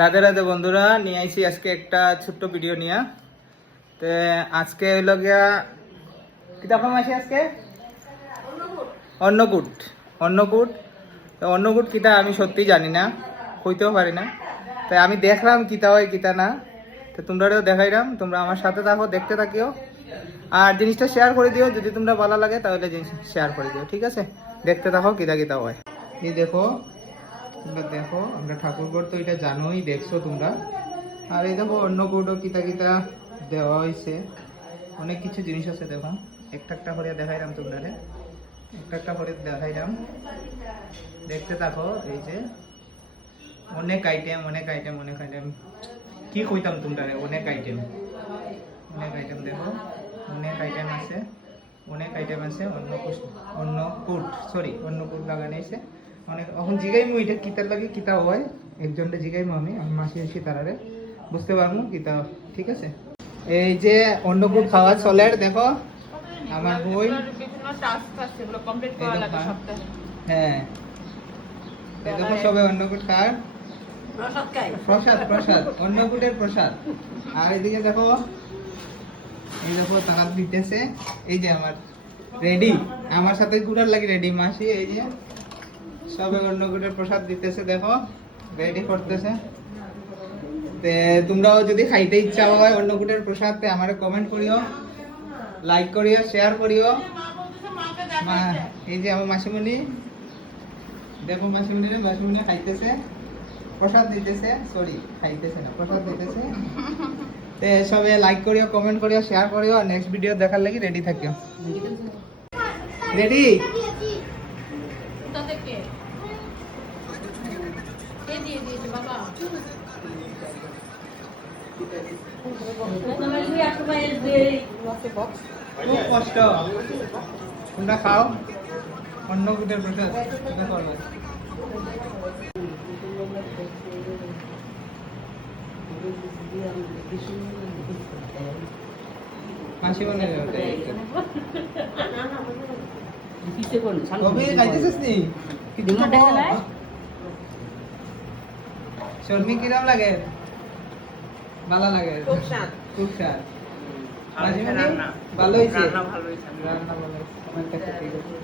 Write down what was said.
রাধে রাধে বন্ধুরা, নিয়ে আইছি আজকে একটা ছোট্ট ভিডিও নিয়ে। তো আজকে হইল গিয়া কিতাব আছে আজকে অন্নকূট। অন্নকূট তো অন্নকূট কিতা আমি সত্যি জানি না, কইতেও পারি না। তাই আমি দেখলাম কিতা হয় কিতা না, তো তোমরাও দেখাইলাম। তোমরা আমার সাথে থাকো, দেখতে থাকিও, আর জিনিসটা শেয়ার করে দিও। যদি তোমরা ভালো লাগে তাহলে জিনিস শেয়ার করে দিও, ঠিক আছে? দেখতে থাকো কিতা কিতা হয়। এই দেখো, তোমরা দেখো, আমরা ঠাকুরঘর তো এটা জানোই, দেখছো তোমরা। আর এই দেখো অন্নকূটও কিতা কিতা দেওয়া হয়েছে, অনেক কিছু জিনিস আছে। দেখো একটা একটা করে দেখাইলাম তোমরা, একটা একটা করে দেখাইলাম, দেখতে থাকো। এই যে অনেক আইটেম, অনেক আইটেম, অনেক আইটেম, কি কইতাম তোমরা, অনেক আইটেম, অনেক আইটেম। দেখো অনেক আইটেম আছে, অনেক আইটেম আছে। অন্নকূট লাগানিছে অনেক। এখন জিগাইমু এটা কিতার লাগে কিতা হয়, একজনটা জিগাইমু আমি মাসি আসি তারারে বুঝতে পারবো কিতা, ঠিক আছে? এই যে অন্নকূট খাওয়া চলে, দেখো আমার বই, হ্যাঁ এই দেখো সবে অন্নকূট খার প্রসাদ, অন্নকূটের প্রসাদ। আর এদিকে দেখো, এই দেখো তারা দিতেছে, এই যে আমার রেডি, আমার সাথে ঘুরার লাগে রেডি মাসি। এই যে সবে অন্নকূটের প্রসাদ দিতেছে, দেখো রেডি করতেছে। তোমরাও যদি খাইতে ইচ্ছা হয় অন্নকূটের প্রসাদ, আমার কমেন্ট করিও, লাইক করিও, শেয়ার করিও। এই যে আমার মাসিমণি, দেখো মাসিমণি খাইতেছে, প্রসাদ দিতেছে, সরি খাইতেছে না, প্রসাদ দিতেছে। তে সবে লাইক করিও, কমেন্ট করিও, শেয়ার করিও, আর নেক্সট ভিডিও দেখার লাগি রেডি থাকিও। রেডি? খুব কষ্ট, তোমরা খাও অন্নকূটের প্রসাদ। মাসি মনে শর্মি কিরম লাগে? ভালো লাগে, খুব স্বাদ, খুব স্বাদ। ভালো হয়েছে, রান্না ভালো হয়েছে, ঠিক আছে।